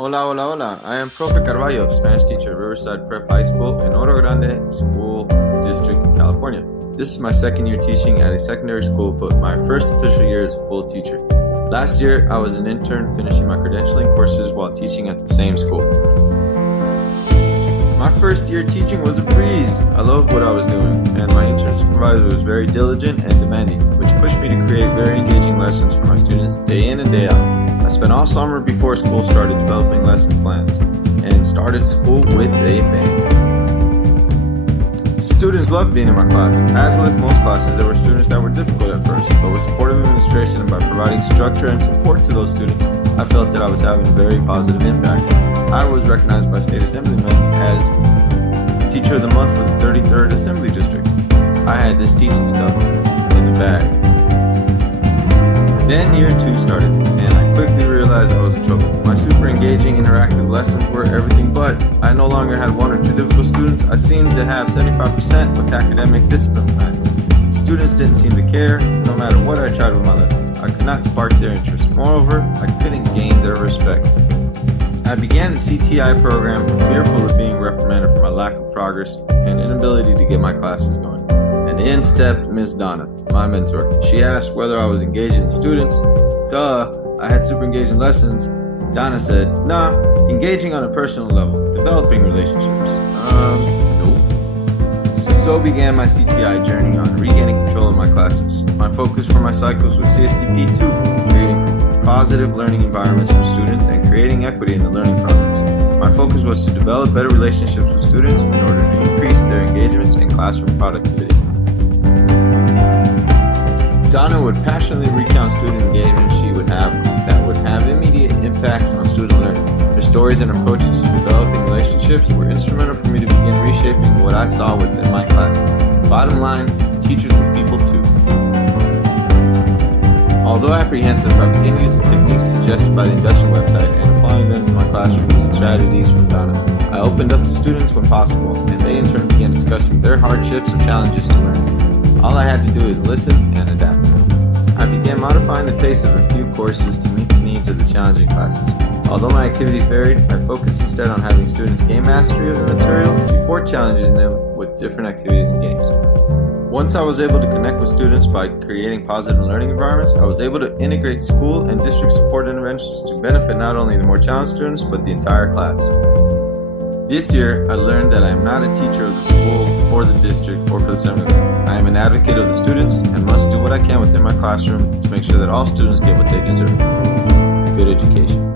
Hola, hola, hola. I am Profe Carvallo, Spanish teacher at Riverside Prep High School in Oro Grande School District in California. This is my second year teaching at a secondary school, but my first official year as a full teacher. Last year, I was an intern finishing my credentialing courses while teaching at the same school. My first year teaching was a breeze. I loved what I was doing, and my intern supervisor was very diligent and demanding, which pushed me to create very engaging lessons for my students day in and day out. I spent all summer before school started developing lesson plans, and started school with a bang. Students loved being in my class. As with most classes, there were students that were difficult at first, but with supportive administration and by providing structure and support to those students, I felt that I was having a very positive impact. I was recognized by State Assemblymen as Teacher of the Month for the 33rd Assembly District. I had this teaching stuff in the bag. Then year 2 started, and I quickly realized I was in trouble. My super engaging, interactive lessons were everything but. I no longer had 1 or 2 difficult students. I seemed to have 75% with academic discipline plans. Students didn't seem to care, no matter what I tried with my lessons. I could not spark their interest. Moreover, I couldn't gain their respect. I began the CTI program fearful of being reprimanded for my lack of progress and inability to get my classes going. And in stepped Miss Donna, my mentor. She asked whether I was engaging the students. Duh, I had super engaging lessons. Donna said, nah, engaging on a personal level, developing relationships. Nope. So began my CTI journey on regaining control of my classes. My focus for my cycles was CSTP2, creating positive learning environments for students and creating equity in the learning process. My focus was to develop better relationships with students in order to increase their engagements and classroom productivity. Donna would passionately recount student engagements she would have that would have immediate impacts on student learning. Her stories and approaches to developing relationships were instrumental for me to begin reshaping what I saw within my classes. Bottom line, teachers were people too. Although apprehensive, I began using techniques suggested by the induction website and applying them to my classroom using strategies from Donna. I opened up to students when possible, and they in turn began discussing their hardships or challenges to learn. All I had to do is listen and adapt. I began modifying the pace of a few courses to meet the needs of the challenging classes. Although my activities varied, I focused instead on having students gain mastery of the material before challenging them with different activities and games. Once I was able to connect with students by creating positive learning environments, I was able to integrate school and district support interventions to benefit not only the more challenged students, but the entire class. This year, I learned that I am not a teacher of the school or the district or for the assembly. I am an advocate of the students and must do what I can within my classroom to make sure that all students get what they deserve. Good education.